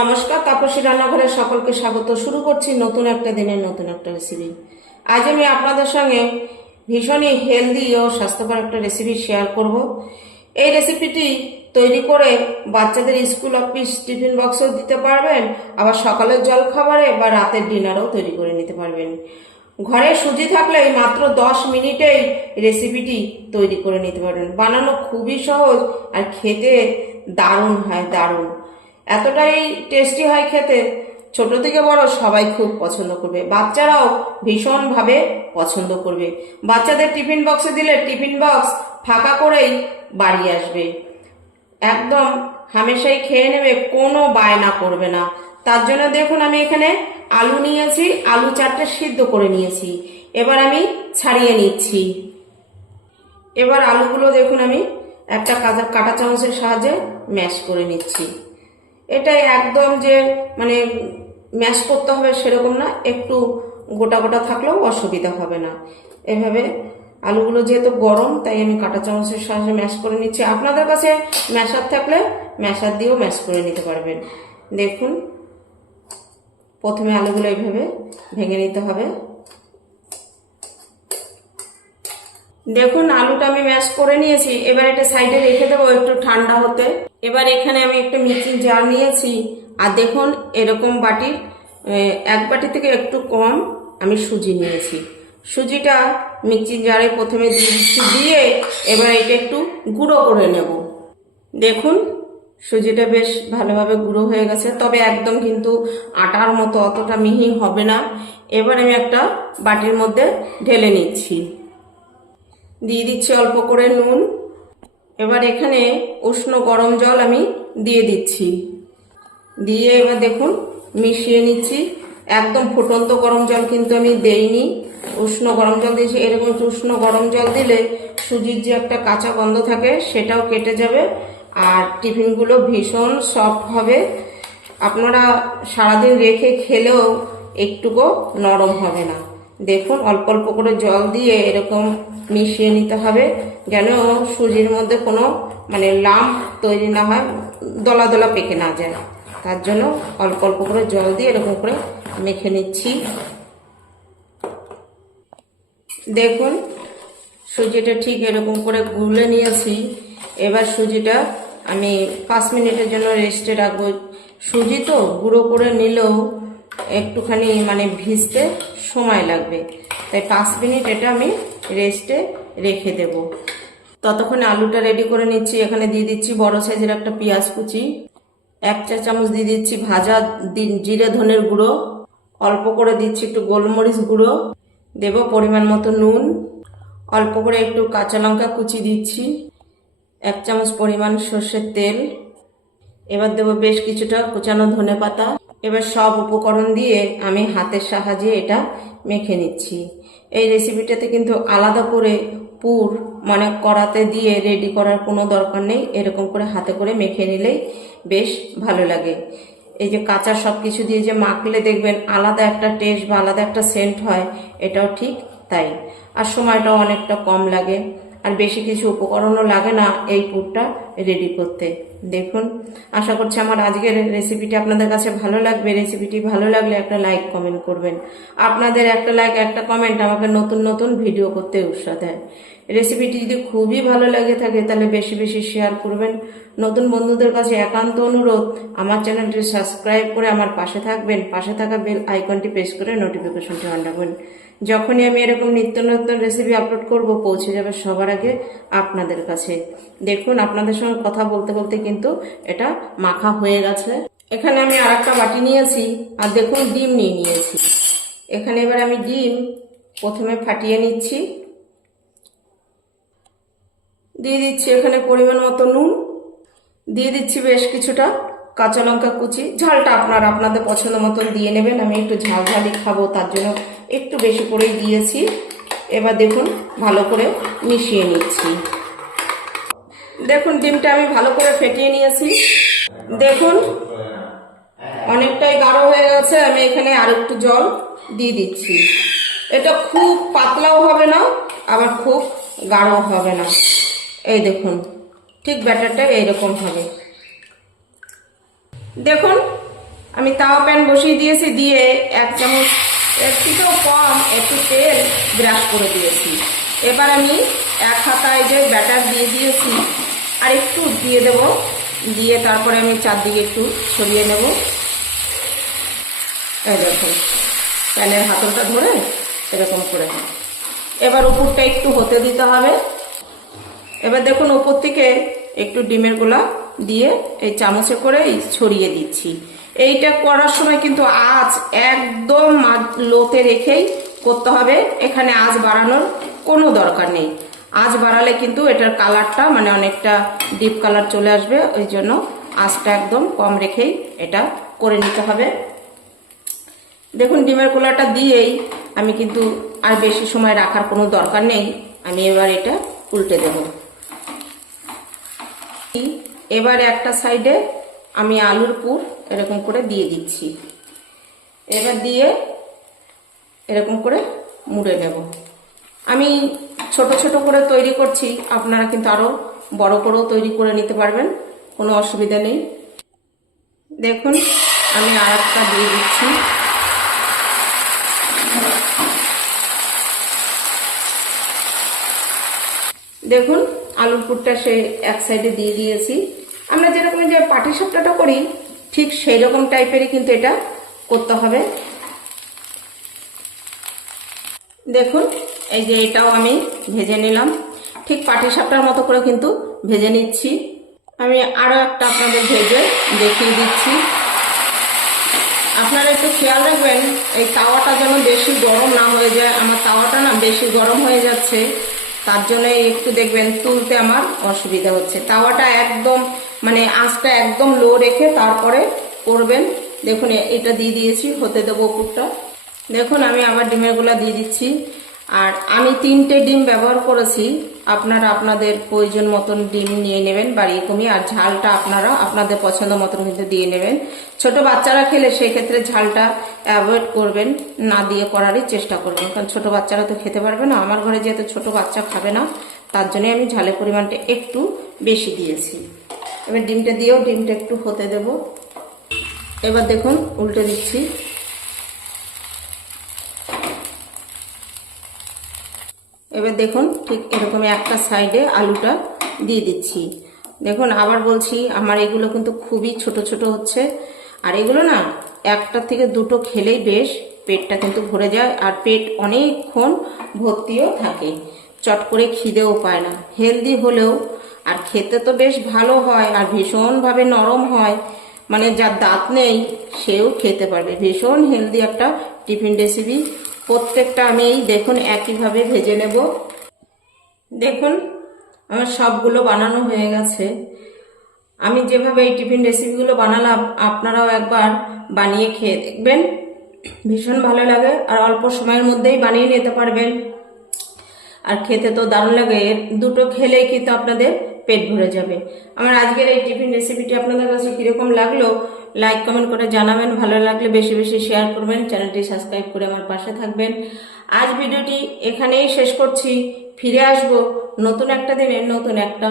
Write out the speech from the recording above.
নমস্কার, তাপসী রান্নাঘরে সকলকে স্বাগত। শুরু করছি নতুন একটা দিনের নতুন একটা রেসিপি। আজ আমি আপনাদের সঙ্গে ভীষণই হেলদি ও স্বাস্থ্যকর একটা রেসিপি শেয়ার করব। এই রেসিপিটি তৈরি করে বাচ্চাদের স্কুল অফিস টিফিন বক্সেও দিতে পারবেন, আবার সকালের জলখাবারে বা রাতের ডিনারও তৈরি করে নিতে পারবেন। ঘরে সুজি থাকলেই মাত্র 10 মিনিটেই রেসিপিটি তৈরি করে নিতে পারবেন। বানানো খুবই সহজ আর খেতে দারুণ হয়, দারুণ। এতটাই টেস্টি হয় খেতে, ছোট থেকে বড় সবাই খুব পছন্দ করবে, বাচ্চারাও ভীষণভাবে পছন্দ করবে। বাচ্চাদের টিফিন বক্সে দিলে টিফিন বক্স ফাঁকা করেই বাড়ি আসবে, একদম হামেশাই খেয়ে নেবে, কোনো বায়না করবে না। তার জন্য দেখুন আমি এখানে আলু নিয়েছি, আলু 4টে সিদ্ধ করে নিয়েছি। এবার আমি ছাড়িয়ে নিচ্ছি। এবার আলুগুলো দেখুন আমি একটা কাঁটা চামচের সাহায্যে ম্যাশ করে নিচ্ছি। এটাই একদম যে মানে ম্যাশ করতে হবে সেরকম না, একটু গোটা গোটা থাকলেও অসুবিধা হবে না। এভাবে আলুগুলো যেহেতু গরম তাই আমি কাঁটা চামচের সাহায্যে ম্যাশ করে নিচ্ছি। আপনাদের কাছে ম্যাশার থাকলে ম্যাশার দিয়েও ম্যাশ করে নিতে পারবেন। দেখুন প্রথমে আলুগুলো এইভাবে ভেঙে নিতে হবে। দেখুন আলুটা আমি ম্যাশ করে নিয়েছি। এবার এটা সাইডে রেখে দেবো একটু ঠান্ডা হতে। এবার এখানে আমি একটা মিক্সিং জার নিয়েছি, আর দেখুন এরকম বাটির 1 বাটি থেকে একটু কম আমি সুজি নিয়েছি। সুজিটা মিক্সিং জারে প্রথমে দিয়ে দিচ্ছি, দিয়ে এবার এটা একটু গুঁড়ো করে নেব। দেখুন সুজিটা বেশ ভালোভাবে গুঁড়ো হয়ে গেছে, তবে একদম কিন্তু আটার মতো অতটা মিহি হবে না। এবার আমি একটা বাটির মধ্যে ঢেলে নিচ্ছি, দিয়ে দিচ্ছি অল্প করে নুন। এবার এখানে উষ্ণ গরম জল আমি দিয়ে দিচ্ছি, দিয়ে এবার দেখুন মিশিয়ে নিচ্ছি। একদম ফুটন্ত গরম জল কিন্তু আমি দেইনি, উষ্ণ গরম জল দিয়েছি। এরকম একটু উষ্ণ গরম জল দিলে সুজির যে একটা কাঁচা গন্ধ থাকে সেটাও কেটে যাবে, আর টিফিনগুলো ভীষণ সফট হবে। আপনারা সারাদিন রেখে খেলেও একটুকু নরম হবে না। দেখুন অল্প অল্প করে জল দিয়ে এরকম মিশিয়ে নিতে হবে, যেন সুজির মধ্যে কোনো লাম্প তৈরি না হয়, দলা দলা পেকে না যায়। তার জন্য অল্প অল্প করে জল দিয়ে এরকম করে মেখে নিচ্ছি। দেখুন সুজিটা ঠিক এরকম করে গুলে নিয়েছি। এবার সুজিটা আমি 5 মিনিটের জন্য রেস্টে রাখবো। সুজি তো গুঁড়ো করে নিলেও একটুখানি ভিজতে সময় লাগবে, তাই 5 মিনিট এটা আমি রেস্টে রেখে দেব। ততক্ষণে আলুটা রেডি করে নিচ্ছি। এখানে দিয়ে দিচ্ছি বড় সাইজের একটা পেঁয়াজ কুচি, 1 চা চামচ দিয়ে দিচ্ছি ভাজা জিরে ধনের গুঁড়ো, অল্প করে দিচ্ছি একটু গোলমরিচ গুঁড়ো, দেব পরিমাণ মতো নুন, অল্প করে একটু কাঁচা লঙ্কা কুচি দিচ্ছি, 1 চামচ পরিমাণ সর্ষের তেল। এবার দেবো বেশ কিছুটা কুচানো ধনেপাতা। এবার সব উপকরণ দিয়ে আমি হাতের সাহায্যে এটা মেখে নিচ্ছি। এই রেসিপিটাতে কিন্তু আলাদা করে পুর কড়াতে দিয়ে রেডি করার কোনো দরকার নেই, এরকম করে হাতে করে মেখে নিলেই বেশ ভালো লাগে। এই যে কাঁচা সব কিছু দিয়ে যে মাখলে দেখবেন আলাদা একটা টেস্ট বা আলাদা একটা সেন্ট হয়, এটাও ঠিক তাই। আর সময়টাও অনেকটা কম লাগে, আর বেশি কিছু উপকরণও লাগে না এই পুরটা রেডি করতে। দেখুন আশা করছি আমার আজকের রেসিপিটি আপনাদের কাছে ভালো লাগবে। রেসিপিটি ভালো লাগলে একটা লাইক কমেন্ট করবেন। আপনাদের একটা লাইক একটা কমেন্ট আমাকে নতুন নতুন ভিডিও করতে উৎসাহ দেয়। রেসিপিটি যদি খুবই ভালো লাগে থাকে তাহলে বেশি বেশি শেয়ার করবেন। নতুন বন্ধুদের কাছে একান্ত অনুরোধ, আমার চ্যানেলটি সাবস্ক্রাইব করে আমার পাশে থাকবেন, পাশে থাকা বেল আইকনটি প্রেস করে নোটিফিকেশনটি অন রাখবেন। যখনই আমি এরকম নিত্য নতুন রেসিপি আপলোড করব পৌঁছে যাবে সবার আগে আপনাদের কাছে। দেখুন আপনাদের সঙ্গে কথা বলতে বলতে কিন্তু এটা মাখা হয়ে গেছে। এখানে আমি আর একটা বাটি নিয়েছি, আর দেখুন ডিম নিয়ে নিয়েছি। এখানে এবার আমি ডিম প্রথমে ফাটিয়ে নিচ্ছি, দিয়ে দিচ্ছি এখানে পরিমাণ মতো নুন, দিয়ে দিচ্ছি বেশ কিছুটা কাঁচা লঙ্কা কুচি। ঝালটা আপনাদের পছন্দ মতন দিয়ে নেবেন, আমি একটু ঝাল ঝালই খাবো তার জন্য একটু বেশি করেই দিয়েছি। এবার দেখুন ভালো করে মিশিয়ে নিচ্ছি। দেখুন ডিমটা আমি ভালো করে ফেটিয়ে নিয়েছি। দেখুন অনেকটাই গাঢ় হয়ে গেছে, আমি এখানে আর একটু জল দিয়ে দিচ্ছি। এটা খুব পাতলাও হবে না, আবার খুব গাঢ় হবে না। এই দেখুন ঠিক ব্যাটারটা এইরকম হবে। দেখুন আমি তাওয়া প্যান বসিয়ে দিয়েছি, দিয়ে 1 চামচ এর থেকেও কম একটু তেল ব্রাশ করে দিয়েছি। এবার আমি 1 হাতায় যে ব্যাটার দিয়ে দিয়েছি আর একটু দিয়ে দেব, দিয়ে তারপরে আমি চারদিকে একটু ছড়িয়ে নেব। এই দেখুন প্যানের হাতলটা ধরে এরকম করে, এবার উপরটা একটু হতে দিতে হবে। এবার দেখুন উপর থেকে একটু ডিমের গোলা দিয়ে এই চামচে করে ছড়িয়ে দিচ্ছি। এইটা করার সময় কিন্তু আঁচ একদম লোতে রেখেই করতে হবে, এখানে আঁচ বাড়ানোর কোনো দরকার নেই। আঁচ বাড়ালে কিন্তু এটার কালারটা মানে অনেকটা ডিপ কালার চলে আসবে, ওই জন্য আঁচটা একদম কম রেখেই এটা করে নিতে হবে। দেখুন ডিমের গোলাটা দিয়েই আমি কিন্তু আর বেশি সময় রাখার কোনো দরকার নেই, আমি এবার এটা উল্টে দেব। এবার একটা সাইডে আমি আলুর পুর এরকম করে দিয়ে দিচ্ছি, এবার দিয়ে এরকম করে মুড়ে নেব। আমি ছোট ছোট করে তৈরি করছি, আপনারা কিন্তু আরো বড় করেও তৈরি করে নিতে পারবেন, কোনো অসুবিধা নেই। দেখুন আমি আর একটা দিয়ে দিচ্ছি। দেখুন আলুর পুরটা সে এক সাইডে দিয়ে দিয়েছি। আমরা যেরকম যে পাটিসাপটাটা করি ঠিক সেই রকম টাইপেরই কিন্তু এটা করতে হবে। দেখুন এই যে এটাও আমি ভেজে নিলাম, ঠিক পাটিসাপটার মতো করে কিন্তু ভেজে নিচ্ছি। আমি আরো একটা আপনাদের ভেজে দেখিয়ে দিচ্ছি। আপনারা একটু খেয়াল রাখবেন এই তাওয়াটা যেন বেশি গরম না হয়ে যায়। আমার তাওয়াটা না বেশি গরম হয়ে যাচ্ছে, তার জন্য একটু দেখবেন তুলতে আমার অসুবিধা হচ্ছে। তাওয়াটা একদম মানে আঁচটা একদম লো রেখে তারপরে করবেন। দেখুন এটা দিয়ে দিয়েছি, হতে দেবো উপরটা। দেখুন আমি আবার ডিমের গুলা দিয়ে দিচ্ছি, আর আমি 3টে ডিম ব্যবহার করেছি। আপনারা আপনাদের প্রয়োজন মতন ডিম নিয়ে নেবেন, বাড়িয়ে কমিয়ে, আর ঝালটা আপনারা আপনাদের পছন্দ মতন কিন্তু দিয়ে নেবেন। ছোট বাচ্চারা খেলে সেই ক্ষেত্রে ঝালটা অ্যাভয়েড করবেন, না দিয়ে করারই চেষ্টা করবেন, কারণ ছোট বাচ্চারা তো খেতে পারবে না। আমার ঘরে যেহেতু ছোট বাচ্চা খাবে না, তার জন্য আমি ঝালের পরিমাণটা একটু বেশি দিয়েছি। এবার ডিমটা দিয়েও ডিমটা একটু হতে দেব। এবার দেখুন উল্টে দিচ্ছি। এবার দেখুন ঠিক এরকমই একটা সাইডে আলুটা দিয়ে দিচ্ছি। দেখুন আবার বলছি, আমার এগুলো কিন্তু খুবই ছোট ছোট হচ্ছে, আর এগুলো না একটা থেকে দুটো খেলেই বেশ পেটটা কিন্তু ভরে যায়, আর পেট অনেকক্ষণ ভর্তিও থাকে, চট করে খিদেও পায় না। হেলদি হলেও আর খেতে তো বেশ ভালো হয়, আর ভীষণভাবে নরম হয়, মানে যার দাঁত নেই সেও খেতে পারবে। ভীষণ হেলদি একটা টিফিন রেসিপি। প্রত্যেকটা আমি দেখুন একইভাবে ভেজে নেব। দেখুন আমার সবগুলো বানানো হয়ে গেছে। আমি যেভাবে এই টিফিন রেসিপিগুলো বানালাম আপনারাও একবার বানিয়ে খেয়ে দেখবেন, ভীষণ ভালো লাগে, আর অল্প সময়ের মধ্যেই বানিয়ে নিতে পারবেন, আর খেতে তো দারুণ লাগে। দুটো খেলেই কিন্তু আপনাদের পেট ভরে যাবে। আমার আজকের এই টিফিন রেসিপিটি আপনাদের কাছে কিরকম লাগলো লাইক কমেন্ট করে জানাবেন, ভালো লাগলে বেশি বেশি শেয়ার করবেন, চ্যানেলটি সাবস্ক্রাইব করে আমার পাশে থাকবেন। আজ ভিডিওটি এখানেই শেষ করছি, ফিরে আসবো নতুন একটা দিনে নতুন একটা